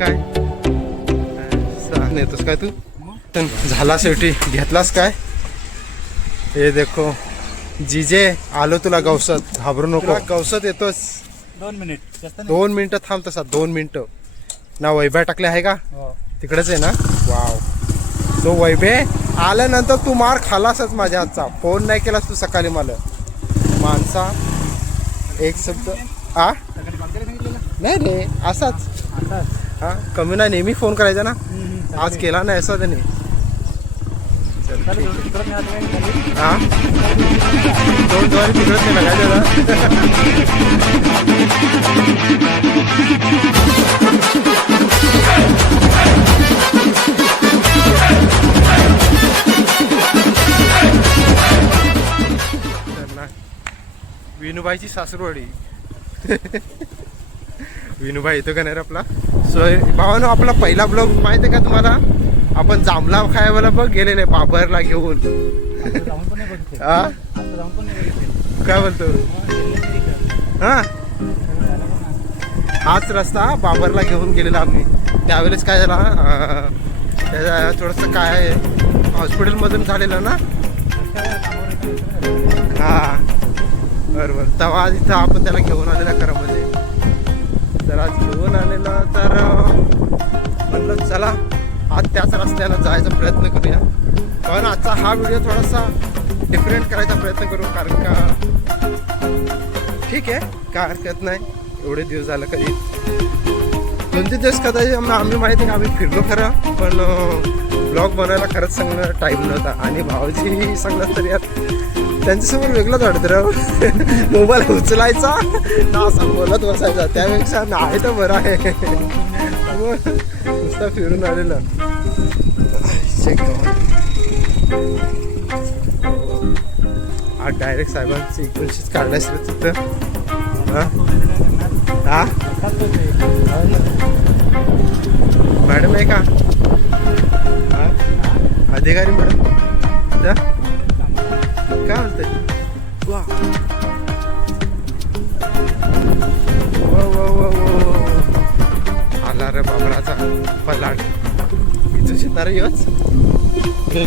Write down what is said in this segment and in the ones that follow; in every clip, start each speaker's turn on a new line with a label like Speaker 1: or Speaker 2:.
Speaker 1: काय? तू? पण झाला शेवटी. घेतलास काय? हे देखो. जीजे आलो तुला गवसत. घाबरू नको. गवसत येतोस.
Speaker 2: दोन मिनिट.
Speaker 1: दोन मिनिटं थांब तसा. दोन मिनिटं. ना वैभ्या टाकले आहे का?
Speaker 2: हो.
Speaker 1: तिकडेच आहे ना? वाव. तो वैभे आल्यानंतर तू मार खालासच माझ्या हातचा. फोन नाही केलास तू सकाळी मला. माणसा एक शब्द आ? नाही रे असाच. हा कमी नाही नेहमी फोन करायचा ना? आज केला नाही असा त्याने.
Speaker 2: चालेल,
Speaker 1: हा दोन दोन तिकडच नाही ना विनुबाईची सासरवाडी. विनुबाई येतो का नाही रे आपला? सो भावानो आपला पहिला ब्लॉग माहिती आहे का तुम्हाला? आपण जांभला खायला बघ गेलेले बाबरला घेऊन.
Speaker 2: पण नाही.
Speaker 1: हा
Speaker 2: नाही बघितलं.
Speaker 1: काय बोलतो?
Speaker 2: हा, गेलं.
Speaker 1: हाच रस्ता बाबरला घेऊन गेलेला आम्ही. त्यावेळेस काय झाला थोडंसं काय हॉस्पिटलमधून झालेलं ना. हा. बरोबर. तेव्हा इथं आपण त्याला घेऊन आलेला खरामध्ये तर आज घेऊन आलेला तर म्हणलं चला आज त्याच रस्त्याला जायचा प्रयत्न करूया. पण आजचा हा व्हिडिओ थोडासा डिफरंट करायचा प्रयत्न करू कारण का ठीक आहे काय हरकत नाही. एवढे दिवस झालं कधी? दोन तीन दिवस कदाचित आम्ही आम्ही माहिती आहे आम्ही फिरलो खरं पण ब्लॉग बनायला खरंच सांगणं टाईम नव्हता. आणि भाऊजी सांगणार तरी यात त्यांच्यासमोर वेगळंच वाटतं राव. मोबाईल उचलायचा. ना असं बोलत बसायचा. त्यापेक्षा नाही तर बरं आहे. मग नुसतं फिरून आलेलं. Check out. डायरेक्ट साहेबांची एकोणीसशेच काढण्यास तिथं. हां? हां? काय म्हणते वा. आला रे बाबराचा पलाट इथून शिकणार योच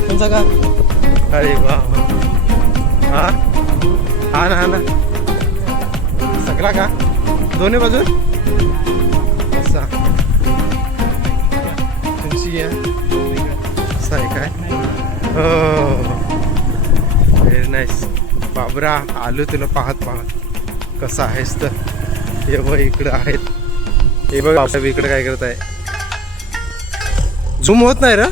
Speaker 1: कोणचा का अरे वा. हा हा ना हा ना सगळा का दोन्ही बाजू असा तुमची आहे काय हो व्हेरी नाईस बाबरा आलो तुला पाहत पाहत. कसा आहेस तर? हे बघ इकडं आहेत. हे बघ बाबा इकडे काय करत आहे? झूम होत नाही र?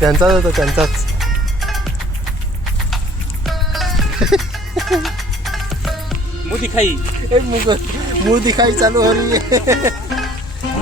Speaker 1: त्यांचाच होता त्यांचाच.
Speaker 2: दिखाई
Speaker 1: एक मुग मुंह दिखाई चालू हो रही है